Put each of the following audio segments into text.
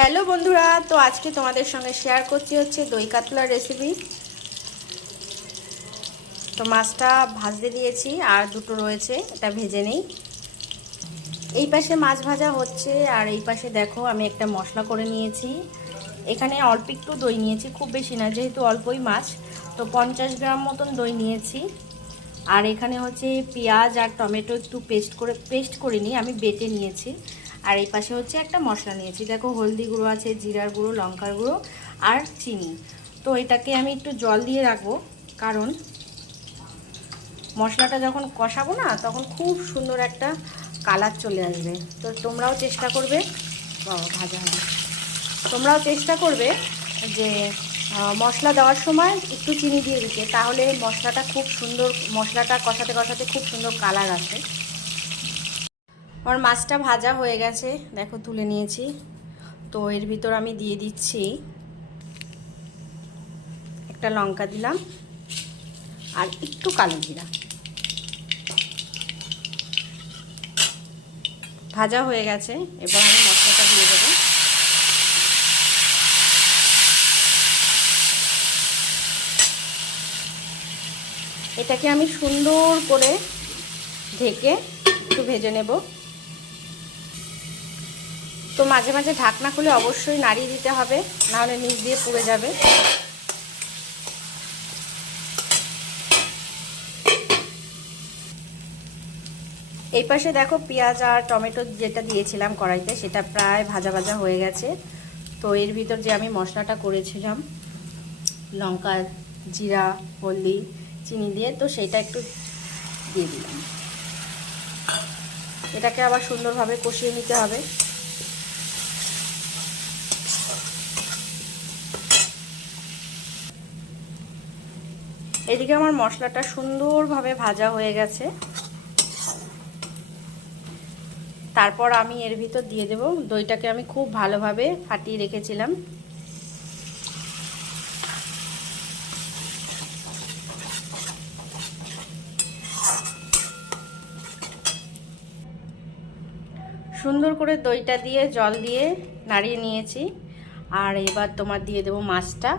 Hello বন্ধুরা, তো আজকে তোমাদের সঙ্গে শেয়ার করছি হচ্ছে দই কাতলার রেসিপি। তো মাছটা ভাজতে দিয়েছি আর দুটো রয়েছে, এটা ভেজে নেই। এই পাশে মাছ ভাজা হচ্ছে আর এই পাশে দেখো আমি একটা মশলা করে নিয়েছি। এখানে অল্প একটু দই নিয়েছি, খুব বেশি না, যেহেতু অল্পই মাছ। তো 50 গ্রাম মতন দই নিয়েছি। আর এখানে হচ্ছে পেঁয়াজ আর টমেটো একটু পেস্ট করে নিই, আমি বেটে নিয়েছি। আর এই পাশে হচ্ছে একটা মশলা নিয়েছি, দেখো হলদি গুঁড়ো আছে, জিরার গুঁড়ো, লঙ্কার গুঁড়ো আর চিনি। তো এটাকে আমি একটু জল দিয়ে রাখবো, কারণ মশলাটা যখন কষাবো না তখন খুব সুন্দর একটা কালার চলে আসবে। তো তোমরাও চেষ্টা করবে, ভাজা হবে, তোমরাও চেষ্টা করবে যে মশলা দেওয়ার সময় একটু চিনি দিয়ে দিতে, তাহলে মশলাটা খুব সুন্দর, মশলাটা কষাতে কষাতে খুব সুন্দর কালার আসে। আমার মাছটা ভাজা হয়ে গেছে, দেখো তুলে নিয়েছি। তো এর ভিতর আমি দিয়ে দিচ্ছি একটা লঙ্কা দিলাম আর একটু কালো জিরা। ভাজা হয়ে গেছে, এবার আমি মশলাটা দিয়ে দেবো। এটাকে আমি সুন্দর করে ঢেকে একটু ভেজে নেব। তো মাঝে মাঝে ঢাকনা খুলে অবশ্যই নাড়িয়ে দিতে হবে, নাহলে নিচ দিয়ে পুড়ে যাবে। এই পাশে দেখো পেঁয়াজ আর টমেটো যেটা দিয়েছিলাম কড়াইতে, সেটা প্রায় ভাজা ভাজা হয়ে গেছে। তো এর ভিতর যে আমি মশলাটা করেছিলাম লঙ্কা, জিরা, হলদি, চিনি দিয়ে, তো সেটা একটু দিয়ে দিলাম। এটাকে আবার সুন্দরভাবে কষিয়ে নিতে হবে। এদিকে আমার মশলাটা সুন্দরভাবে ভাজা হয়ে গেছে। তারপর আমি এর ভিতর দিয়ে দেব দইটাকে, আমি খুব ভালোভাবে ফাটিয়ে রেখেছিলাম। সুন্দর করে দইটা দিয়ে জল দিয়ে নাড়িয়ে নিয়েছি। আর এবার তোমার দিয়ে দেব মাছটা।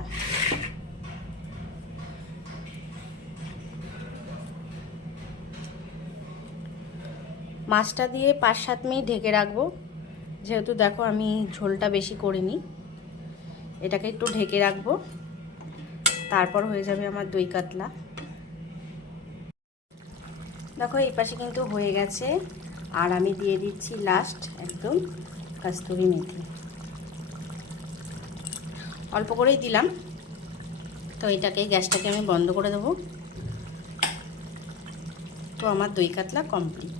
মাছটা দিয়ে 5-7 মিনিট ঢেকে রাখবো, যেহেতু দেখো আমি ঝোলটা বেশি করিনি। এটাকে একটু ঢেকে রাখবো, তারপর হয়ে যাবে আমার দই কাতলা। দেখো এই পাশে কিন্তু হয়ে গেছে। আর আমি দিয়ে দিচ্ছি লাস্ট একদম কস্তুরি মেথি, অল্প করেই দিলাম। তো এটাকে, গ্যাসটাকে আমি বন্ধ করে দেবো। তো আমার দই কাতলা কমপ্লিট।